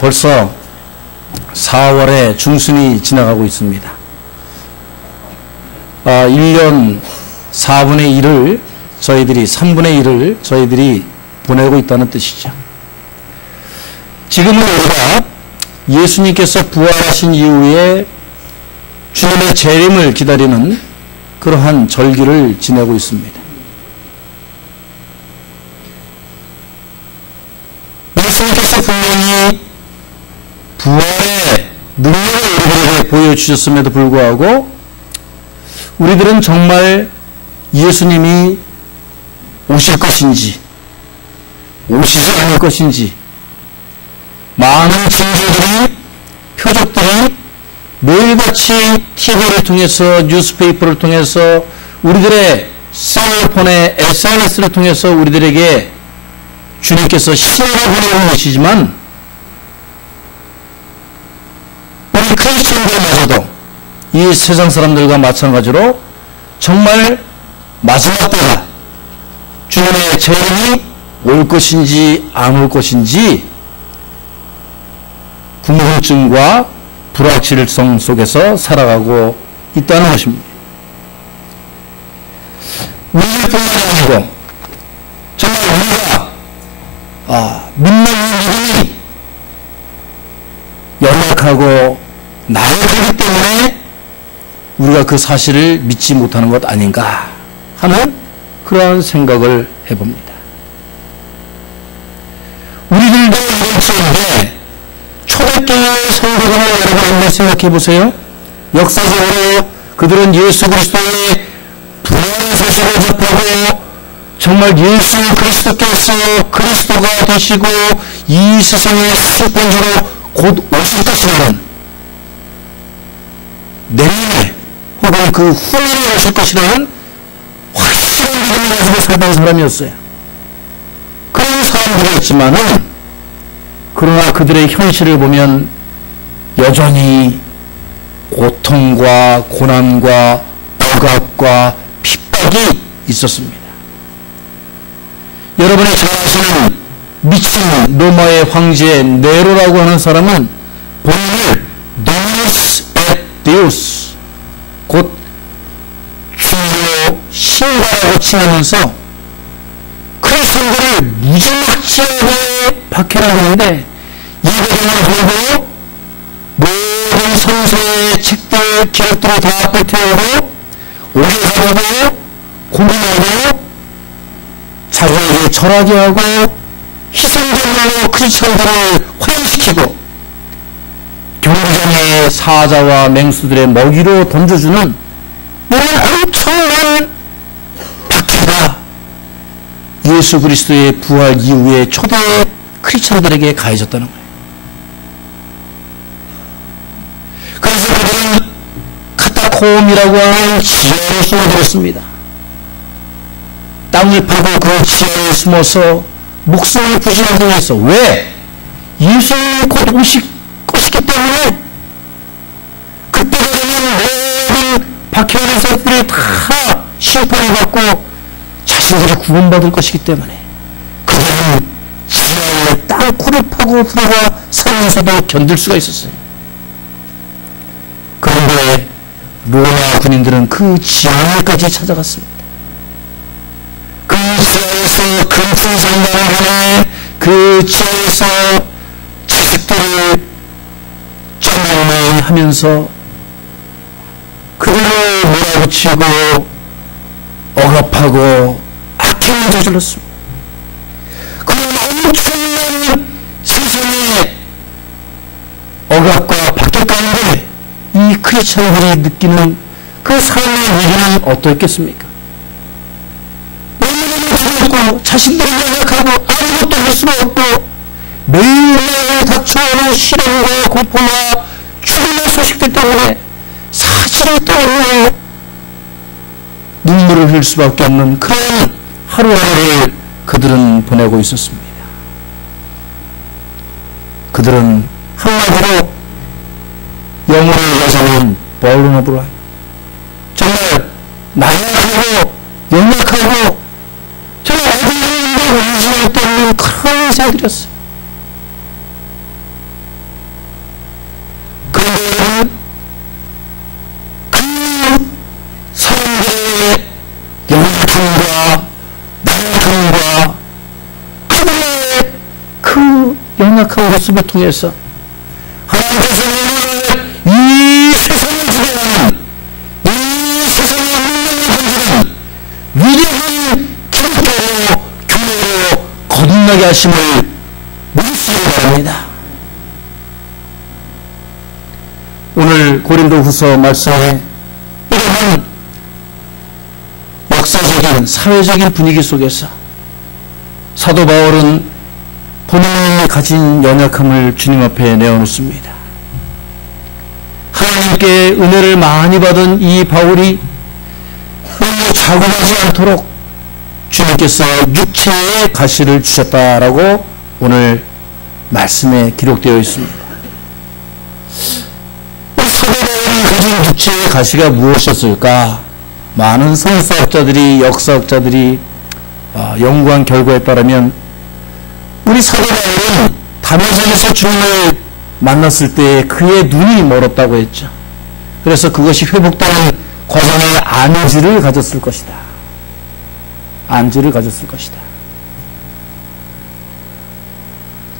벌써 4월의 중순이 지나가고 있습니다. 1년 4분의 1을 저희들이 3분의 1을 저희들이 보내고 있다는 뜻이죠. 지금은 우리가 예수님께서 부활하신 이후에 주님의 재림을 기다리는 그러한 절기를 지내고 있습니다. 예수님께서 분명히 부활의 능력을 우리에게 보여주셨음에도 불구하고 우리들은 정말 예수님이 오실 것인지 오시지 않을 것인지 많은 징조들이 표적들이 매일같이 TV를 통해서 뉴스페이퍼를 통해서 우리들의 스마트폰의 SNS를 통해서 우리들에게 주님께서 신호를 보내는 것이지만 우리 크리스천들마저도 이 세상 사람들과 마찬가지로 정말 마지막 때가 주님의 재림이 올 것인지 안 올 것인지 궁금증과 불확실성 속에서 살아가고 있다는 것입니다. 우리뿐만 아니고 정말 우리가 믿는 이들이 연약하고 나약하기 때문에 우리가 그 사실을 믿지 못하는 것 아닌가 하는 그러한 생각을 해봅니다. 우리들도 이런 처음에 초대교회 성도들을 여러분 한번 생각해 보세요. 역사적으로 그들은 예수 그리스도의 부활의 소식을 접하고 정말 예수 그리스도께서 그리스도가 되시고 이 세상의 수pon자로 곧 오실 것이라는 내년에 혹은 그 후년에 오실 것이라는 확실한 믿음을 가지고 살던 사람이었어요. 그런 사람들이었지만은 그러나 그들의 현실을 보면 여전히 고통과 고난과 억압과 핍박이 있었습니다. 여러분이 잘 아시는 미친 로마의 황제 네로라고 하는 사람은 본인을 Dominus et Deus 곧 주요 신과라고 칭하면서 크리스천들을 무지막지하게 박해하는데 이거를 보고 모든 성서의 책들, 기록들을 다 꿰태우고 오해하고 고민하고 자기에게 절하게 하고 희생적으로 크리스천들을 화형시키고 경전의 사자와 맹수들의 먹이로 던져주는 이런 엄청난 박해가 예수 그리스도의 부활 이후에 초대 크리스천들에게 가해졌다는 거예요. 그래서 그들은 카타콤이라고 하는 지하에 숨어들었습니다. 땅을 파고 그 지하에 숨어서 목숨을 부지하기 위해서. 왜? 예수님이 곧 오실 것이기 때문에 그때가 되면 모든 박해하는 사람들이 다 심판을 받고 자신들이 구원받을 것이기 때문에 그들은 지하에 땅굴을 파고 들어가 살면서도 견딜 수가 있었어요. 그런데 로마 군인들은 그 지하에까지 찾아갔습니다. 그 지하에서 금풍상당을 하네 그 지하에서 자식들을 쩌매매 하면서 그들을 몰아붙이고 억압하고 악행을 저질렀습니다. 그런 엄청난 세상의 억압과 박해 가운데 이 크리스천들이 느끼는 그 삶의 위기는 어떻겠습니까? 너무너무 자신들이 연약하고 아무것도 할 수가 없고 매일매일 닥쳐오는 시련과 고통과 죽음의 소식들 때문에 사실을 떠올려 눈물을 흘릴 수밖에 없는 그런 하루하루를 그들은 보내고 있었습니다. 그들은 한마디로 영혼을 위해서는 vulnerable, 정말 나약하고 연약하고 정말 어디에 의지할 때 없는 그런 희생드렸어요. 그런데 그 사람들의 연약함과 나약함과 그들의 그 연약한 모습을 통해서 하나님께서는 이 세상을 주장하는 이 세상의 운명을 건드리는 위대한 기독교로 교회로 거듭나게 하심을 믿으시기 바랍니다. 오늘 고린도후서 말씀에 이러한 역사적인 사회적인 분위기 속에서 사도 바울은 본인이 가진 연약함을 주님 앞에 내어놓습니다. 하나님께 은혜를 많이 받은 이 바울이 너무 자고하지 않도록 주님께서 육체의 가시를 주셨다라고 오늘 말씀에 기록되어 있습니다. 사도 바울이 가진 육체의 가시가 무엇이었을까? 많은 성서학자들이, 역사학자들이 연구한 결과에 따르면 우리 사도 바울은 담에색에서 주님을 만났을 때 그의 눈이 멀었다고 했죠. 그래서 그것이 회복되는 과정에 안지를 가졌을 것이다. 안지를 가졌을 것이다.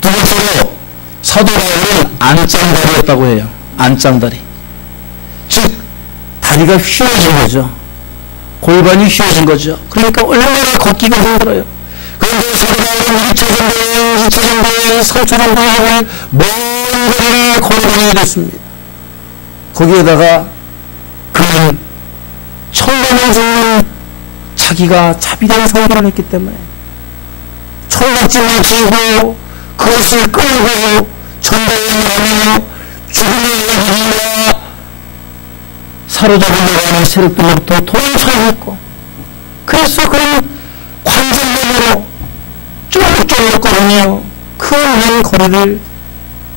두 번째로 사도 바울은 안짱다리였다고 해요. 안짱다리. 즉 다리가 휘어진 거죠. 골반이 휘어진 거죠. 그러니까 얼마나 걷기가 힘들어요. 그런데 사도 바울은 2차 전도여행, 2차 전도여행, 3차 전도여행을 먼 거리를 걸어다니게 됐습니다. 거기에다가 그는 청년을 주는 자기가 자비된 선교를 했기 때문에 청각증을 지고 그것을 끌고 전도여행을 하며 죽음의 얘기와 사로잡으려고 하는 세력들로부터 도망쳐야 했고, 그래서 그는 관절염으로 쫄깃쫄깃거리며 그 먼 거리를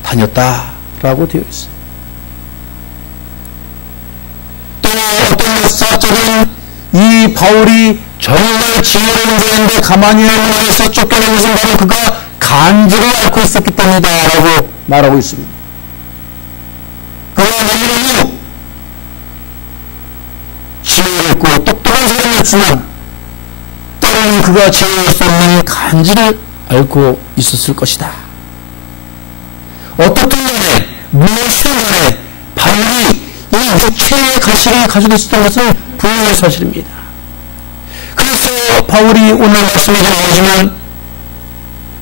다녔다라고 되어 있어요. 또 어떤 역사적인 이 바울이 정말 지혜로운 자인데 가만히 있는 쫓겨난 것은 바로 그가 간증을 앓고 있었기 때문이다라고 말하고 있습니다. 그가 너무너무 지혜롭고 똑똑한 사람이었지만 때로는 그가 지혜할 수 없는 간증을 앓고 있었을 것이다. 어떻든 간에 무엇이든 간에 바울이 이 육체의 가시를 가지고 있었던 것은 분명한 사실입니다. 그래서 바울이 오늘 말씀에 나오지만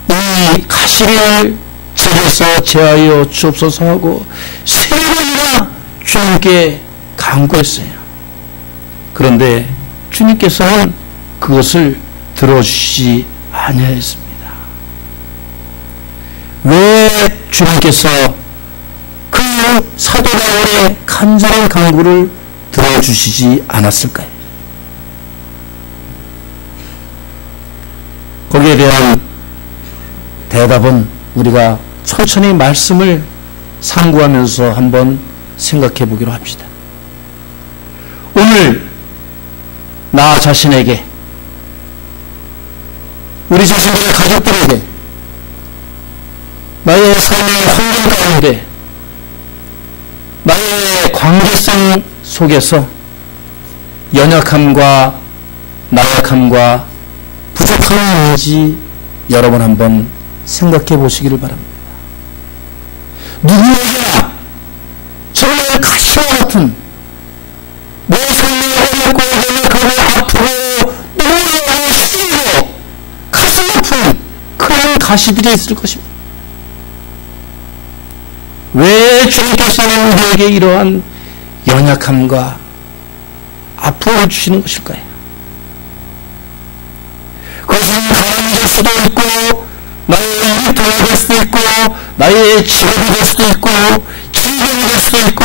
이 가시를 제게서 제하여 주옵소서 하고 세 번이나 주님께 간구했어요. 그런데 주님께서는 그것을 들어주시지 아니하였습니다. 왜 주님께서 그 사도 바울의 간절한 간구를 들어주시지 않았을까요? 거기에 대한 대답은 우리가 천천히 말씀을 상고하면서 한번 생각해 보기로 합시다. 오늘 나 자신에게, 우리 자신들의 가족들에게, 나의 삶의 환경 가운데, 나의 관계성 속에서 연약함과 나약함과 부족함이 있는지 여러분 한번 생각해 보시기를 바랍니다. 누구에게나 정말 가시와 같은 내 삶의 어렵고 연약하고 아프고 너무너무 시리고 가슴 아픈 그런 가시들이 있을 것입니다. 왜 주님께서는 우리에게 이러한 연약함과 아픔을 주시는 것일까요? 그것은 가난이 될 수도 있고, 나의 일터가 될 수도 있고, 나의 직업이 될 수도 있고, 친정이 될 수도 있고,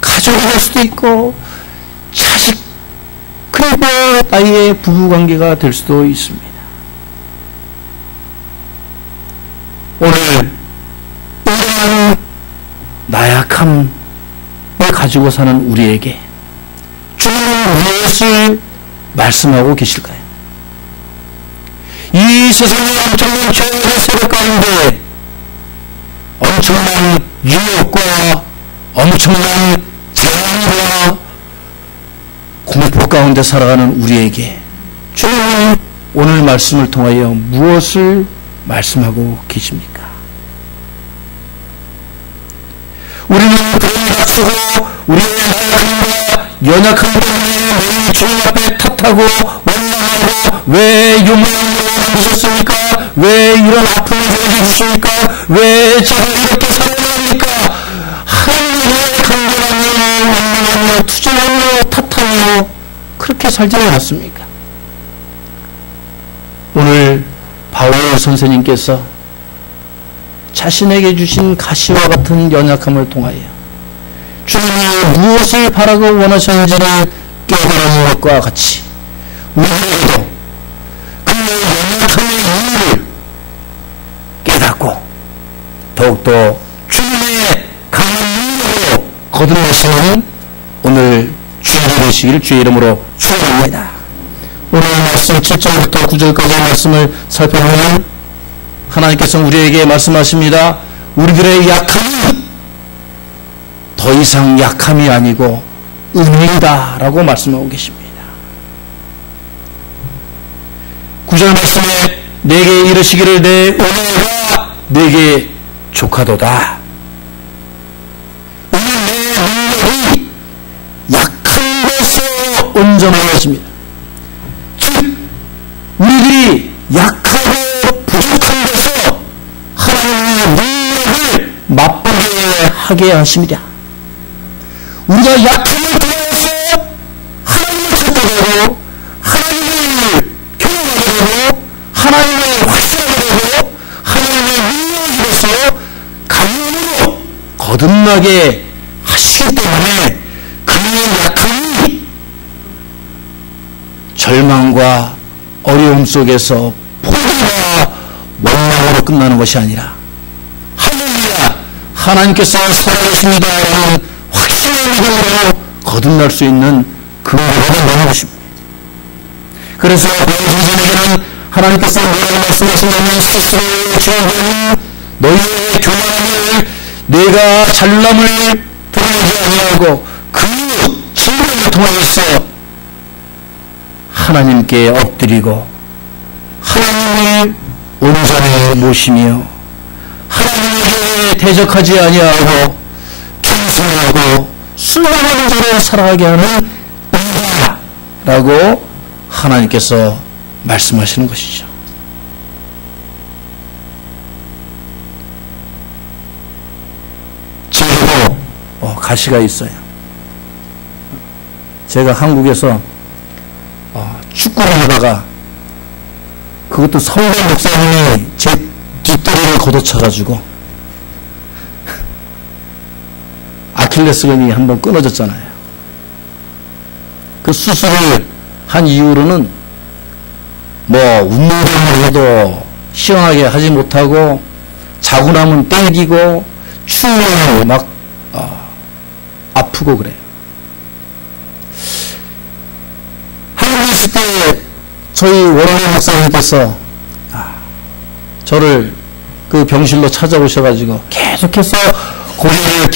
가족이 될 수도 있고, 자식, 그리고 나의 부부관계가 될 수도 있습니다. 오늘 이러한 나약함을 가지고 사는 우리에게 주님은 무엇을 말씀하고 계실까요? 이 세상의 엄청난 죄의 세력 가운데 엄청난 유혹과 엄청난 재앙과 공포 가운데 살아가는 우리에게 주님은 오늘 말씀을 통하여 무엇을 말씀하고 계십니까? 우리는 그런 약속을 우리의 나약함과 연약함 때문에 매일 주님 앞에 탓하고 원망하고 왜 요만한 주셨습니까? 왜 이런 아픔을 주십니까? 왜 제가 이렇게 살아야 합니까? 하나님의 강렬하며 원망하며 투정하며 탓하며 그렇게 살지 않았습니까? 오늘 바울 선생님께서 자신에게 주신 가시와 같은 연약함을 통하여 주님이 무엇을 바라고 원하셨는지를 깨달은 것과 같이 우리에게도 그 연약함의 이유를 깨닫고 더욱더 주님의 강한 능력으로 거듭나시는 오늘 주일이 되시기를 주의 이름으로 축원합니다. 오늘 말씀 7절부터 9절까지의 말씀을 살펴보면 하나님께서 우리에게 말씀하십니다. 우리들의 약함은 더 이상 약함이 아니고 은혜이다 라고 말씀하고 계십니다. 9절 말씀에 내게 이르시기를 내 은혜가 내게 족하도다. 오늘 내 능력이 약한 것으로 온전한 것입니다. 즉 우리들이 약하고 부족한 것으로 하나님의 능력을 맛보게 하게 하십니다. 우리가 약함을 통해서 하나님을 찾아가고 하나님을 경험하게 되고 하나님을 확신하게 되고 하나님의 능력으로서 강력으로 거듭나게 하시기 때문에 그의 약함이 절망과 어려움 속에서 포기와 원망으로 끝나는 것이 아니라 할렐루야 하나님께서 살아계십니다라는 확신의 믿음으로 거듭날 수 있는 근거가 되는 것입니다. 그래서 너희들에게는 하나님께서 뭐라고 말씀하신다면 스스로의 죄악은 너희의 교만함을 내가 잘남을 드러내지 아니하고 그 진리를 통하여서 하나님께 엎드리고 하나님을 온전히 모시며 하나님에게 대적하지 아니하고 겸손하고 순종하는 자로 살아가게 하는 은혜라고 하나님께서 말씀하시는 것이죠. 제게도 가시가 있어요. 제가 한국에서 축구를 하다가 그것도 성경 목사님이 제 뒷다리를 걷어차가지고 아킬레스건이 한번 끊어졌잖아요. 그 수술을 한 이후로는 뭐 운동을 해도 시원하게 하지 못하고 자고 나면 땡기고 추우면 막 아프고 그래요. 한국에 있을 때 저희 원어민 목사님께서 저를 그 병실로 찾아오셔가지고 계속해서 고개를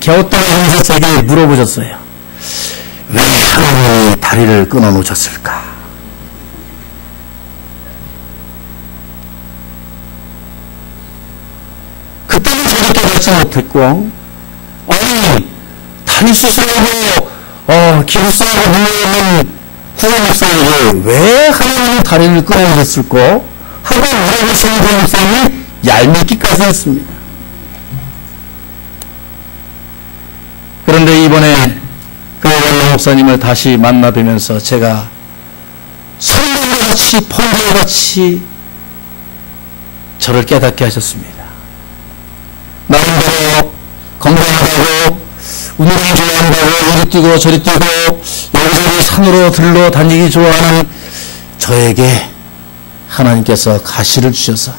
갸우뚱하면서 제게 물어보셨어요. 왜 하나님이 다리를 끊어놓으셨을까? 그때는 저도 깨닫지 못했고 아니 다리 수술하고 기부싸고 물려있는 후원 목사님을 왜 하나님이 다리를 끊어놓으셨을까? 하고 물어보시는 그 목사님이 얄밉기까지 했습니다. 그런데 이번에 그 원로 목사님을 다시 만나뵈면서 제가 성경과 같이 폰과 같이 저를 깨닫게 하셨습니다. 나름대로 건강하다고 운동이 좋아한다고 이리 뛰고 저리 뛰고 여기저기 산으로 들러 다니기 좋아하는 저에게 하나님께서 가시를 주셔서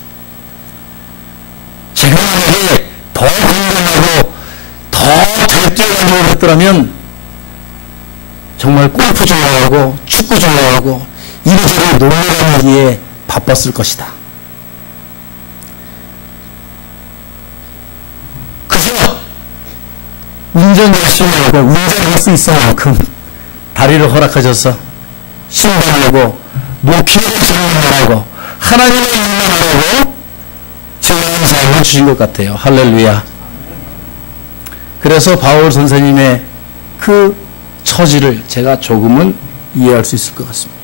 제가 만약에 더 건강하고 더 잘 뛰어가려고 했더라면 정말 골프 좋아하고 축구 좋아하고 이리저리 놀러 다니기에 바빴을 것이다. 그래서 운전 열심히 하고 운전할 수 있을 만큼 다리를 허락하셔서 신방하고 목회를 증명하고 하나님의 일만 하고 증명하는 삶을 주신 것 같아요. 할렐루야. 그래서 바울 선생님의 그 처지를 제가 조금은 이해할 수 있을 것 같습니다.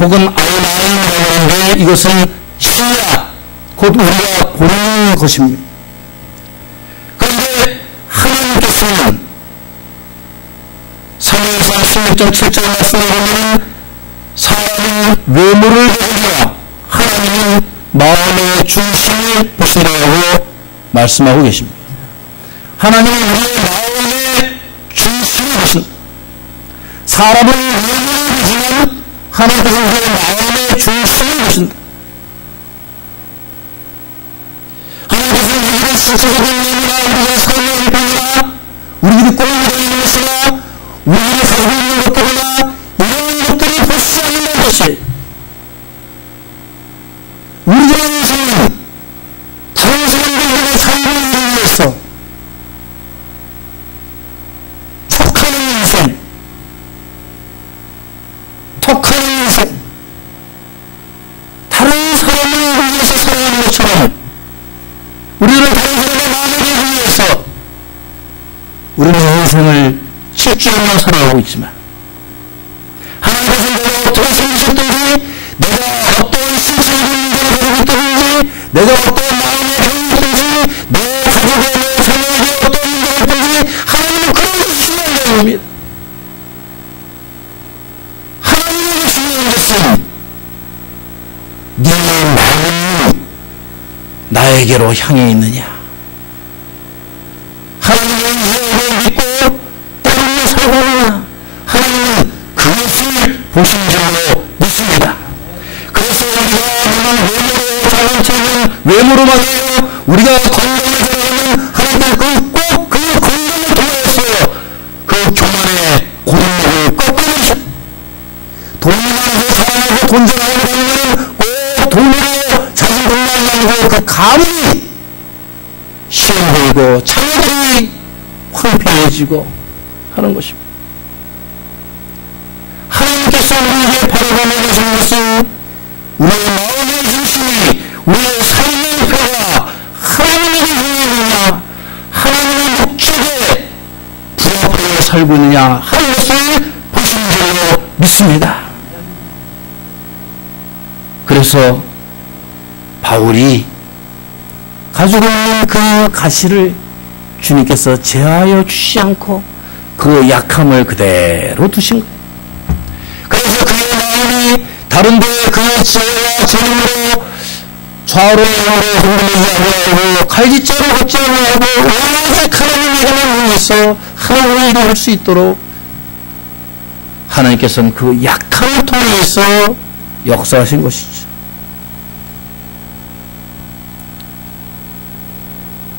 혹은 아이라인이라고 하는데 이것은 신약, 곧 우리가 고르는 것입니다. 그런데 하나님께서는 사무엘상 16장 7절 말씀을 보면 사람은 외모를 보느라 하나님은 마음의 중심을 보신다고 말씀하고 계십니다. 하나님은 우리의 마음의 중심을 보신다. 사람은 외모를 보지만 하나님께서 우리의 마음의 중심을 보신다. 하나님께서 우리가 신체적인 면이나 우리의 삶의 형편이나 우리들이 꼴을 다니는 것이나 우리들이 가지고 있는 것들이나 이런 것들이 보시지 않는다는 것이 우리들의 인생은 다른 사람들의 삶을 이루기 위해서 척하는 인생, 턱하는 인생, 다른 사람을 위해서 살아가는 것처럼 우리는 다른 사람의 마음을 이루기 위해서 우리는 인생을 실주로만 살아가고 있지만 하나님께서 내가 어떻게 생기셨든지 내가 어떤 신체의 문제를 가지고 있든지 내가 어떤 마음의 병이든지 내 가족의 내 자녀에게 어떤 문제가 있든지 하나님은 그런 것이 중요한 겁니다. 하나님에게 중요한 것은 네 마음이 나에게로 향해 있느냐. 하나님은 이해를 믿고 때문에 살고 있느냐. 하나님은 그것을 보신 줄로 믿습니다. 그래서 우리가 외모로 작은 책은 외모로만 해요. 우리가 건강해져가는 하나님은 꼭 그 건강을 통해서 그 교만의 고름목을 꺾어내셔. 돈만 사랑하고 돈 잘하고 다니면 꼭 돈으로 자신 돈만 나고 그 가문이 시험되고 자녀들이 황폐해지고 하는 것입니다. 하나님께서 우리에게 바라보며 계신 것은 우리의 마음의 중심이 우리의 삶의 표가 하나님에게 향해 하나님의 목적에 부합하여 살고 있느냐 하는 것을 보신 줄로 믿습니다. 그래서 바울이 가지고 있는 그 가시를 주님께서 제하여 주시지 않고 그 약함을 그대로 두신 거예요. 그래서 그의 마음이 다른 데에 그 지혜와 재능으로 좌우로 흔들리지 아니하고 갈짓자로 걷지 아니하고 오직 하나님에게만 위해서 하나님의 일을 할 수 있도록 하나님께서는 그 약함을 통해서 역사하신 것이죠.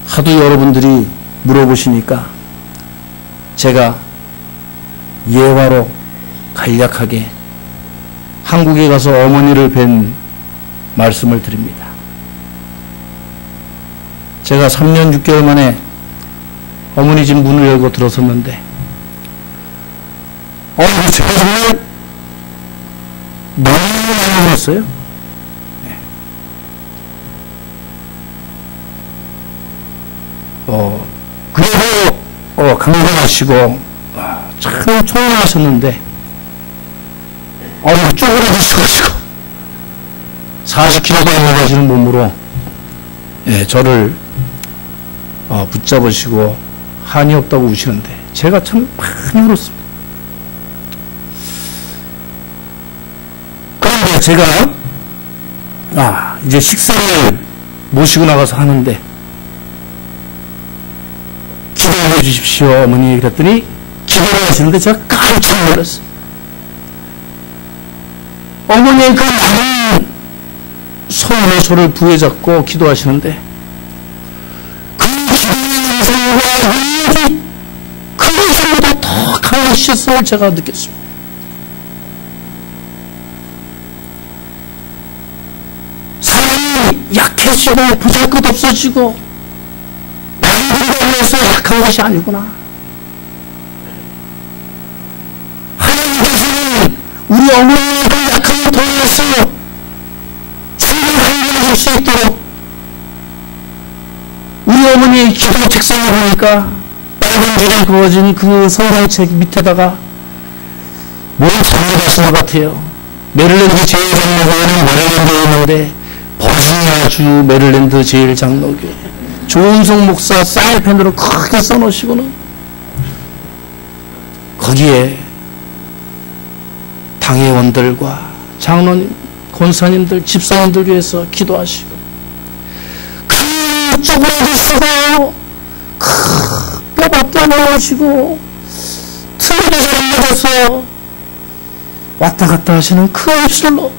하도 여러분들이 물어보시니까 제가 예화로 간략하게 한국에 가서 어머니를 뵌 말씀을 드립니다. 제가 3년 6개월 만에 어머니 집 문을 열고 들어섰는데 제가 정말 너무 많이 울었어요. 그리고 강건하시고 참 총명하셨는데 쪼그라드셔가지고 40kg가 넘어가시는 몸으로 저를 붙잡으시고 한이 없다고 우시는데 제가 참 많이 울었습니다. 그런데 제가 이제 식사를 모시고 나가서 하는데 기도해 주십시오 어머니 그랬더니 기도를 하시는데 제가 깜짝 놀랐어요. 어머니의 그 많은 손으로 저를 부여잡고 기도하시는데 그 기도의 영성과 능력이 그 이상보다 더 강하신 것이었음을 제가 느꼈습니다. 사람이 약해지고 보잘것없어지고 남들과 위해서 약한 것이 아니구나. 하나님께서는 우리 어머니의 그 약함을 통해서 생명을 줄 수 있도록 우리 어머니의 기도 책상에 보니까 빨간 줄에 그어진 그 성경책 밑에다가 뭘 장려하신 것 같아요. 메릴랜드 제일장로교회는 메릴랜드에 있는데 버지니아주 메릴랜드 제일장로교회 조은성 목사 사인펜으로 크게 써놓으시고는 거기에 당회원들과 장로님, 권사님들, 집사님들 위해서 기도하시고 그 쪼그라들 쓰고 그 뼈밖에 안 나오시고 틈에도 잘 맞아서 왔다 갔다 하시는 그 입술로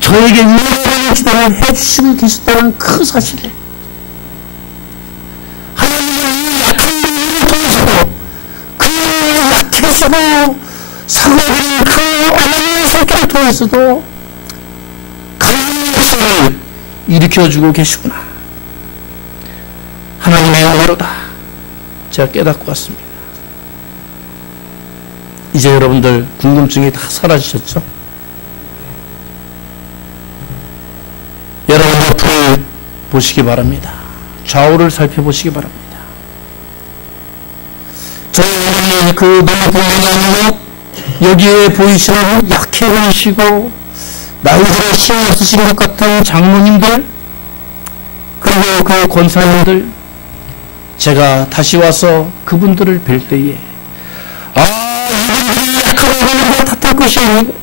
저에게 위로하는 기도를 해주시고 계셨다는 그 사실에 하나님은 약한 분을 통해서 그 약해지고 상하는 그 어머니의 성격을 통해서도 강한 역사를 일으켜주고 계시구나. 하나님의 은혜로다. 제가 깨닫고 왔습니다. 이제 여러분들 궁금증이 다 사라지셨죠? 여러분 옆을 보시기 바랍니다. 좌우를 살펴보시기 바랍니다. 저희 어머니 그 너무 보이는 여기에 보이시는 약해 보이시고 나이 들어 힘이 없으신 것 같은 장로님들 그리고 그 권사님들 제가 다시 와서 그분들을 뵐 때에 이분들이 약하고 그런 거 탓할 것이 아니고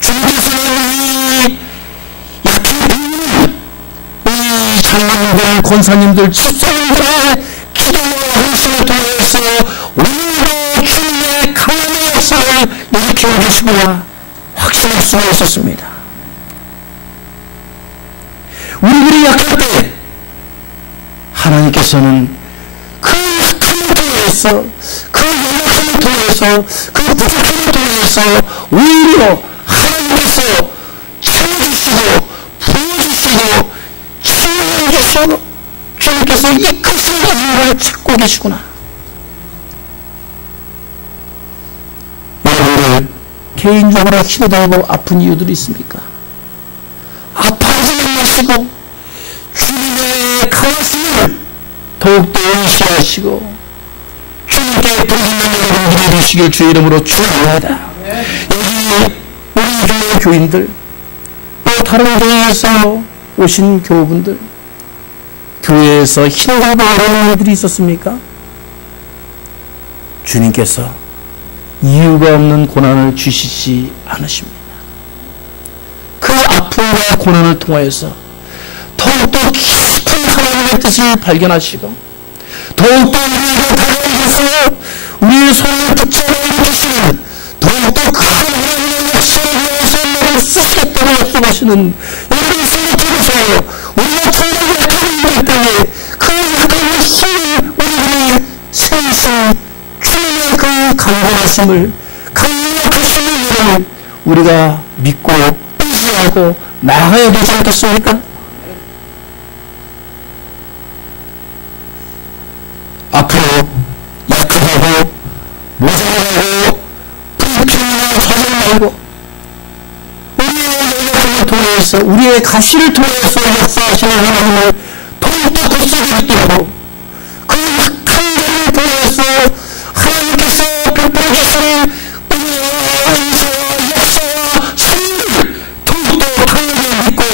주님께서는 이 장로님들, 권사님들, 집사님들의 기도와 헌신을 통해서 오늘도 주님의 강함의 역사를 일으키고 계시구나 확신할 수가 있었습니다. 우리들이 약할 때 하나님께서는 그 약함을 통해서 그 연약함을 통해서 그 부족함을 통해서 오히려 하나님께서 채워주시고 부어주시고 치유해주셔서 주님께서 이끄시는 이유를 찾고 계시구나. 여러분들 개인적으로 기도되고 아픈 이유들이 있습니까? 아파하지 마시고 주님의 강하심을 더욱더 의식하시고 주님께 복음을 여러분들이 되시길 주의 이름으로 축원합니다. 여기 우리 교회 교인들 또 다른 교회에서 오신 교우분들 교회에서 힘들고 어려운 일들이 있었습니까? 주님께서 이유가 없는 고난을 주시지 않으십니다. 그 아픔과 고난을 통해서 더욱더 깊은 하나님의 뜻을 발견하시고 더욱더 우리에게 다가오셔서 우리의 손을 붙잡아 일으키시는 더욱더 큰 하나님의 역사를 위해서 나를 쓰시겠다고 약속하시는 여러분의 손을 들으세요. 우리가 정말 약한 때에 그 약한 힘을 우리들이 세우신 주님의 그 강건하심을 강력하심을 우리가 믿고 의지하고 나아가야 되지 않겠습니까? 앞으로 약하고 모자라고 불평하고 사정 말고 우리의 연약함을 통해서 우리의 가시를 통해서 역사하시는 하나님을 더욱더 굳세게 믿고 그 약한 자를 통해서 하나님께서 베풀어 계시는 은혜와 은사와 역사와 선물을 더욱더 강하게 믿고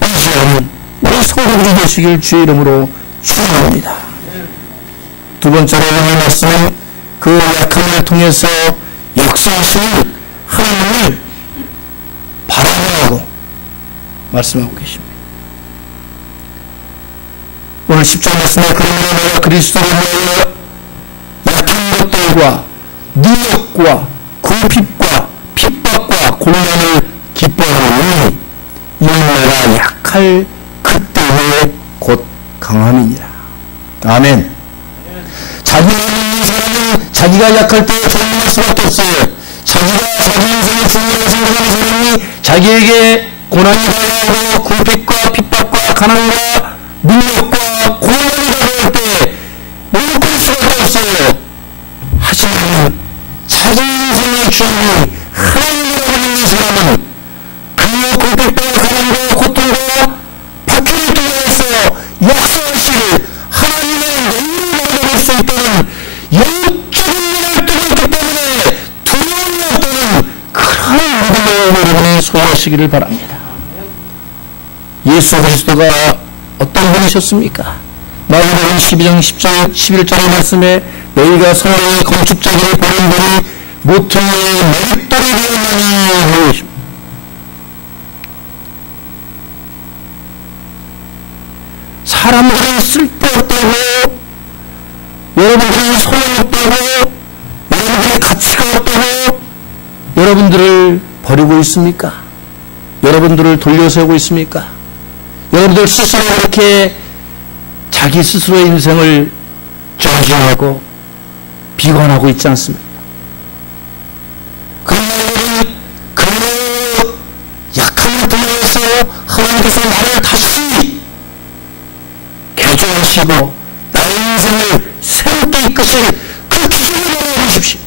의지하는 우리 성도들이 되시길 주의 이름으로 축원합니다. 두 번째로 오늘 말씀은 그 약함을 통해서 역사하시는 하나님을 바라보라고 말씀하고 계십니다. 오늘 10절 말씀에 그러므로 내가 그리스도를 위하여 약한 것들과 능력과 궁핍과 핍박과 곤란을 기뻐하노니 이는 내가 약할 그때에 곧 강함이니라. 아멘. 자기가 있는 사람은 자기가 약할 때 도움할 수밖에 없어요. 자기가 자기 인생의 중요하게 생각하는 사람이 자기에게 고난이 다가오고 궁핍과 핍박과 가난과 능력과 고난이 다가올 때 멈출 수밖에 없어요. 하지만 자기 인생의 주인이 하나님이라고 믿는 사람은 그 궁핍과 가난과 고통과 박해를 통해서 역사하시고 하나님의 능력을 받아볼 수 있다는 영적인 눈을 뜨고 있기 때문에 두려움이 없다는 그런 믿음을 여러분이 소유하시기를 바랍니다. 예수 그리스도가 어떤 분이셨습니까? 마가복음 12장 10절 11절의 말씀에 너희가 성령의 건축자들을 보는 분이 모퉁이의 머릿돌이 되었나니 사람들은 쓸데없다고, 여러분들이 소용없다고, 여러분들이 가치가 없다고 여러분들을 버리고 있습니까? 여러분들을 돌려세우고 있습니까? 여러분들 스스로 그렇게 자기 스스로의 인생을 저주하고 비관하고 있지 않습니까? 그러나 여러분, 그 약함을 통해서 하나님께서 나를 다시 개조하시고 나의 인생을 새롭게 이끄실 그 기준을 알아보십시오.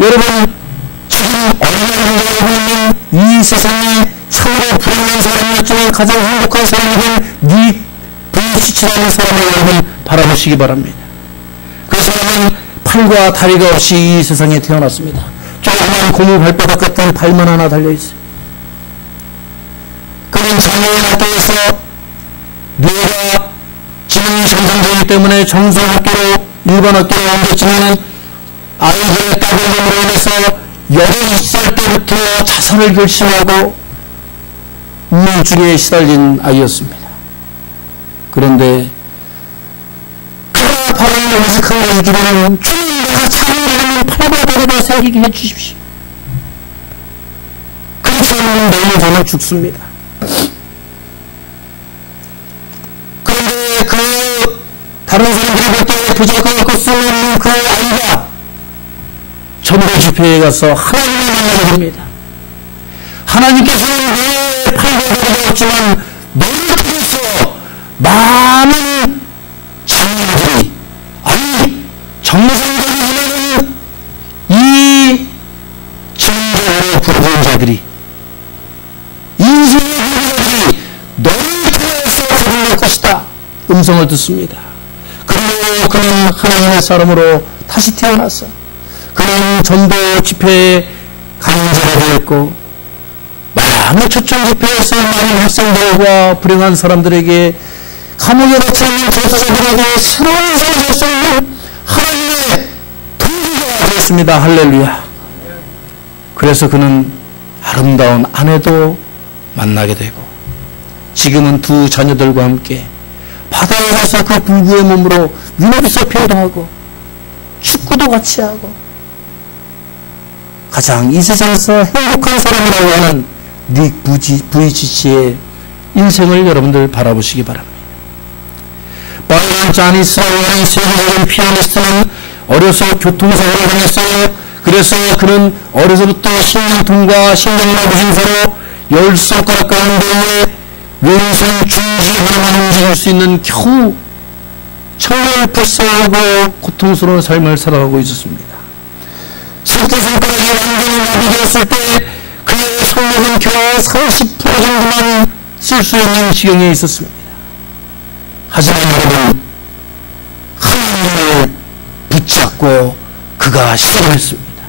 여러분, 지금 어린아이들이 있는 이 세상에 참으로 불행한 사람 중에 가장 행복한 사람이든 네 불시치라는 사람을 여러분 바라보시기 바랍니다. 그 사람은 팔과 다리가 없이 이 세상에 태어났습니다. 조그만 고무 발바닥 같은 발만 하나 달려있어요. 그는 장애의 학교에서 뇌가 지능이 정상되기 때문에 정상학교로 일반 학교로 옮겼지만 아이들의 따돌림으로 인해서 8살 때부터 자살을 결심하고 우울증에 시달린 아이였습니다. 그런데 그가 바라는 오직한 것이기는 주님, 내가 장애를 팔과 다리를 새기게 해주십시오. 그렇지 않으면 내일 저는 죽습니다. 그런데 그 다른 사람들이 볼 때 부족하고 쓸모없는 그 아이가 전도 집회에 가서 하나님을 만나게 됩니다. 하나님께서는 왜 팔과 다리가 없지만 너를 통해서 많은 장애들이, 아니 정상적이지만은 이 정적으로 부르는 자들이, 인생의 부르자들이 너를 통해서 부를 것이다 음성을 듣습니다. 그리고 그는 하나님의 사람으로 다시 태어났어. 그는 전도 집회에 강사가 되었고 많은 초청 집회에서 많은 학생들과 불행한 사람들에게 감옥에 갇혀있는 교사자들에게 새로운 인생을 줄 수 있는 하나님의 동기가 되었습니다. 할렐루야. 그래서 그는 아름다운 아내도 만나게 되고 지금은 두 자녀들과 함께 바다에 가서 그 불구의 몸으로 위너비서 표현하고 축구도 같이 하고 가장 이 세상에서 행복한 사람이라고 하는 닉 부이치치의 인생을 여러분들 바라보시기 바랍니다. 바이런 자니스라고 하는 세계적인 피아니스트는 어려서 교통사고를 당했어요. 그래서 그는 어려서부터 신경통과 신경막 증세로 10손가락 가운데 왼손 중지 하나만 움직일 수 있는 겨우 정말 불쌍하고 고통스러운 삶을 살아가고 있었습니다. 새끼손가락이 완전히 마비되었을 때 그의 손목은 겨우 30% 정도만 쓸 수 있는 지경에 있었습니다. 하지만 여러분, 하나님을 붙잡고 그가 시작했습니다.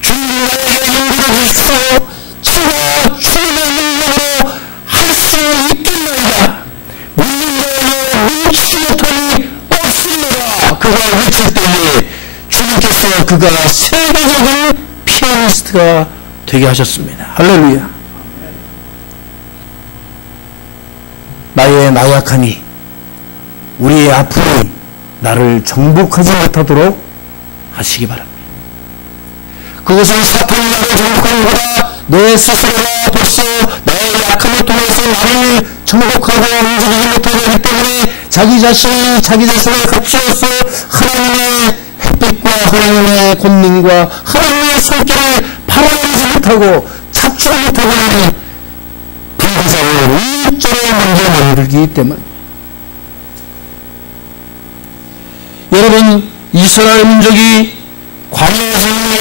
주님, 나에게 용기를 주시고 제가 주님의 능력으로 할 수 있겠나이다. 믿는 묻지 못하니 없습니다. 그가 외칠 때에 주님께서 그가 세계적인 피아니스트가 되게 하셨습니다. 할렐루야. 나의 나약함이, 우리의 아픔이 나를 정복하지 못하도록 하시기 바랍니다. 그것은 사탄이 나를 정복하는 것보다 너의 스스로가 벌써 나의 약함을 통해서 나를 정복하고 움직이지 못하기 때문에 자기 자신을 갖추어서 하나님의 햇빛과 하나님의 권능과 하나님의 손길을 바라보지 못하고 잡지 못하고 있는 불가사를 일절에 먼저 만들기 때문에 여러분 이스라엘 민족이 광야에서 있는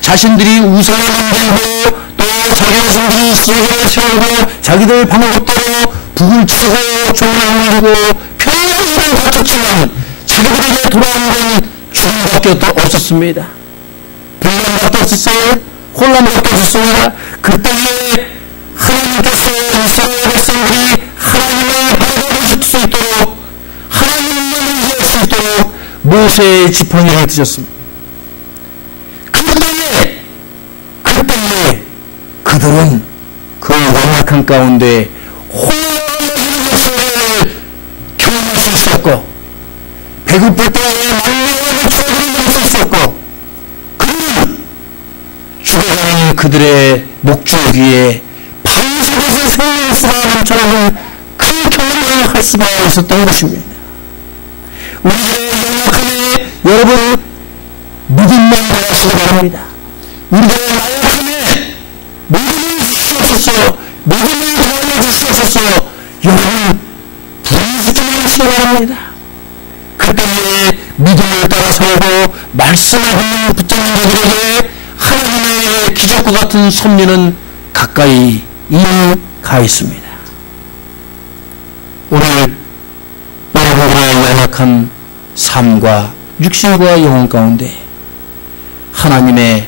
자신들이 우상을 만들고 또 자기 자신들이 시기를 채우고 자기들 방법대로 북을 치고 종을 울리고 평양을 갖췄지만 자기들에게 돌아오는 건 죽음밖에 없었습니다. 불난밖에 없었어요. 혼란밖에 없었습니다. 그때에 하나님께서 이스라엘 백성들이 하나님을 바라볼 수 있도록 하나님만 의지할 수 있도록 모세의 지팡이를 드셨습니다. 그때에 그들은 그 완악한 가운데 혼란한 것을 경험할 수 있었고 배고플 때에 말려하는 추억을 볼 수 있었고 그는 죽어가는 그들의 목줄기에 밤새서 생명을 쏟아내는 큰 경험을 할 수가 있었던 것입니다. 우리들의 연약함에 여러분 믿음만 가지시기 바랍니다. 우리들의 나약함에 믿음을 주시옵소서, 믿음을 도와내 주시옵소서. 여러분 부르짖기만 하시기 바랍니다. 그때에 믿음을 따라 서고 말씀을 붙잡는 자들에게 하나님의 기적과 같은 섭리는 가까이 이미 가 있습니다. 오늘 여러분의 연약한 삶과 육신과 영혼 가운데 하나님의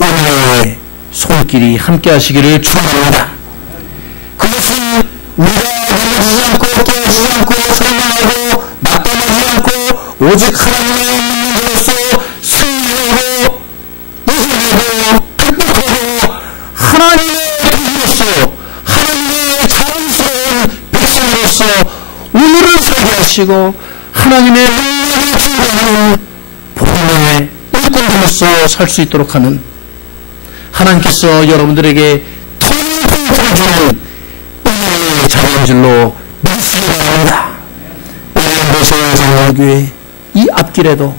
은혜의 손길이 함께 하시기를 축원합니다. 그것은 우리가 넘어지지 않고 깨어지지 않고 설명하고 낙담하지 않고 오직 하나님의 믿음으로써 승리하고 이겨내고 극복하고 하나님의 백성으로서 하나님의 자랑스러운 백성으로서 오늘을 살게 하시고 하나님의 능력을 증거하는 복음의 일꾼으로서 살 수 있도록 하는 하나님께서 여러분들에게 통풍을 주는 은혜의 자리인 줄로 믿으시기 바랍니다. 오늘 모세의 장로교회 이 앞길에도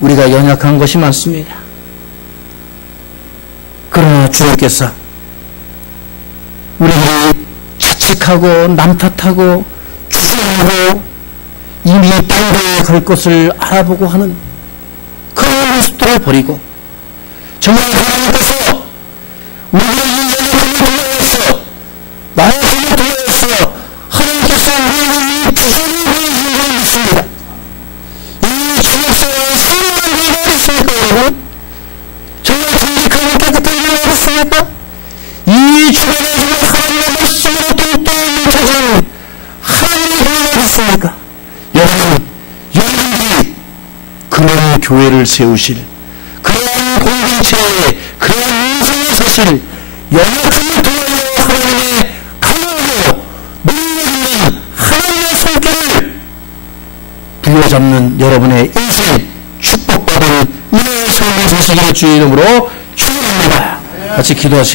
우리가 연약한 것이 많습니다. 그러나 주님께서 우리들이 자책하고 남 탓하고 주저하고 이미 딴 데에 갈 것을 알아보고 하는 그런 모습들을 버리고 정말 하나님께서 우리의 인생을 돌려서 나의 힘을 돌려서 하나님께서 우리에게 주선을 보여주는 걸 믿습니다. 이 주역사에 사랑하는 이가 어디 있습니까 여러분? 정말 정직하고 깨끗한 이가 어디 있습니까? 이 주변에 정말 하나님의 말씀으로 똘똘 뭉쳐진 하나님의 교회가 어디 있습니까? 여러분들이 그런 교회를 세우실 그런 공동체에 그런 인생의 사실 연약함을 통하여 하나님의 강하고 능력 있는 하나님의 손길을 부여잡는 여러분의 인생 축복받은 은혜의 삶을 사시기를 주의 이름으로 축원합니다. 같이 기도하시겠습니다.